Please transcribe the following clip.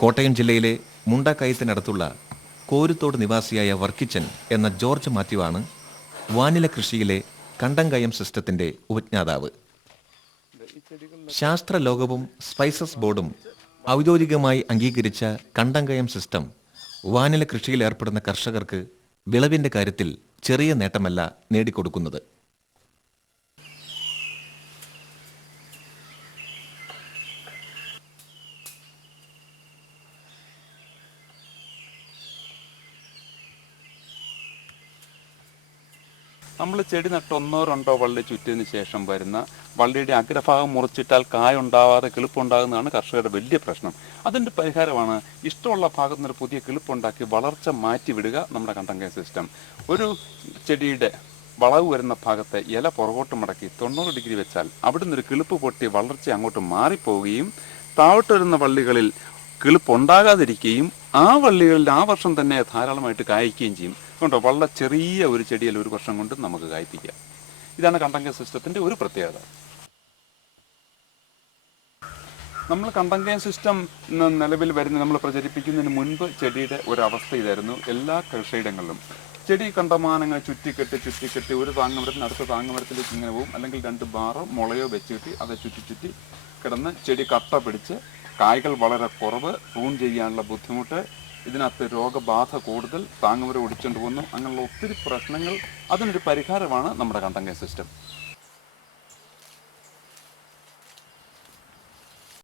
കോട്ടയം ജില്ലയിലെ മുണ്ടക്കയത്തിനടുത്തുള്ള കോരുത്തോട് നിവാസിയായ വർക്കിച്ചൻ എന്ന ജോർജ് മാത്യുവാണ് വാനില കൃഷിയിലെ കണ്ടങ്കയം സിസ്റ്റത്തിന്റെ ഉപജ്ഞാതാവ്. ശാസ്ത്ര ലോകവും സ്പൈസസ് ബോർഡും ഔദ്യോഗികമായി അംഗീകരിച്ച കണ്ടങ്കയം സിസ്റ്റം വാനില കൃഷിയിൽ ഏർപ്പെടുന്ന കർഷകർക്ക് വിളവിന്റെ കാര്യത്തിൽ ചെറിയ നേട്ടമല്ല നേടിക്കൊടുക്കുന്നത്. നമ്മൾ ചെടി നട്ട് 1-2 വള്ളി ചുറ്റിയതിന് ശേഷം വരുന്ന വള്ളിയുടെ അഗ്രഭാഗം മുറിച്ചിട്ടാൽ കായ ഉണ്ടാവാതെ കിളിപ്പുണ്ടാകുന്നതാണ് കർഷകരുടെ വലിയ പ്രശ്നം. അതിൻ്റെ പരിഹാരമാണ് ഇഷ്ടമുള്ള ഭാഗത്ത് നിന്ന് പുതിയ കിളിപ്പുണ്ടാക്കി വളർച്ച മാറ്റി വിടുക നമ്മുടെ കണ്ടങ്കയം സിസ്റ്റം. ഒരു ചെടിയുടെ വളവ് വരുന്ന ഭാഗത്തെ ഇല പുറകോട്ട് മടക്കി 90 ഡിഗ്രി വെച്ചാൽ അവിടുന്ന് ഒരു കിളിപ്പ് പൊട്ടി വളർച്ച അങ്ങോട്ട് മാറിപ്പോവുകയും താഴോട്ട് വരുന്ന വള്ളികളിൽ കിളിപ്പുണ്ടാകാതിരിക്കുകയും ആ വള്ളികളിൽ ആ വർഷം തന്നെ ധാരാളമായിട്ട് കായ്ക്കുകയും ചെയ്യും. അതുകൊണ്ടോ വളരെ ചെറിയ ഒരു ചെടിയിൽ ഒരു വർഷം കൊണ്ട് നമുക്ക് കായ്പ്പിക്കാം. ഇതാണ് കണ്ടങ്കയം സിസ്റ്റത്തിൻ്റെ ഒരു പ്രത്യേകത. നമ്മൾ കണ്ടങ്കയം സിസ്റ്റം നിലവിൽ വരുന്ന നമ്മൾ പ്രചരിപ്പിക്കുന്നതിന് മുൻപ് ചെടിയുടെ ഒരവസ്ഥ ഇതായിരുന്നു. എല്ലാ കൃഷിയിടങ്ങളിലും ചെടി കണ്ടമാനങ്ങൾ ചുറ്റിക്കെട്ടി ഒരു താങ്ങുമരത്തിന് അടുത്ത താങ്ങുമരത്തിലേക്ക് ഇങ്ങനെ പോകും, അല്ലെങ്കിൽ 2 ബാറോ മുളയോ വെച്ചിട്ട് അത് ചുറ്റി കിടന്ന് ചെടി കട്ട പിടിച്ച് കായ്കൾ വളരെ കുറവ്, പ്രൂൺ ചെയ്യാനുള്ള ബുദ്ധിമുട്ട്, ഇതിനകത്ത് രോഗബാധ കൂടുതൽ, താങ്ങുമരം ഒടിച്ചുകൊണ്ട് പോകുന്നു, അങ്ങനെയുള്ള ഒത്തിരി പ്രശ്നങ്ങൾ. അതിനൊരു പരിഹാരമാണ് നമ്മുടെ കണ്ടങ്കയം സിസ്റ്റം.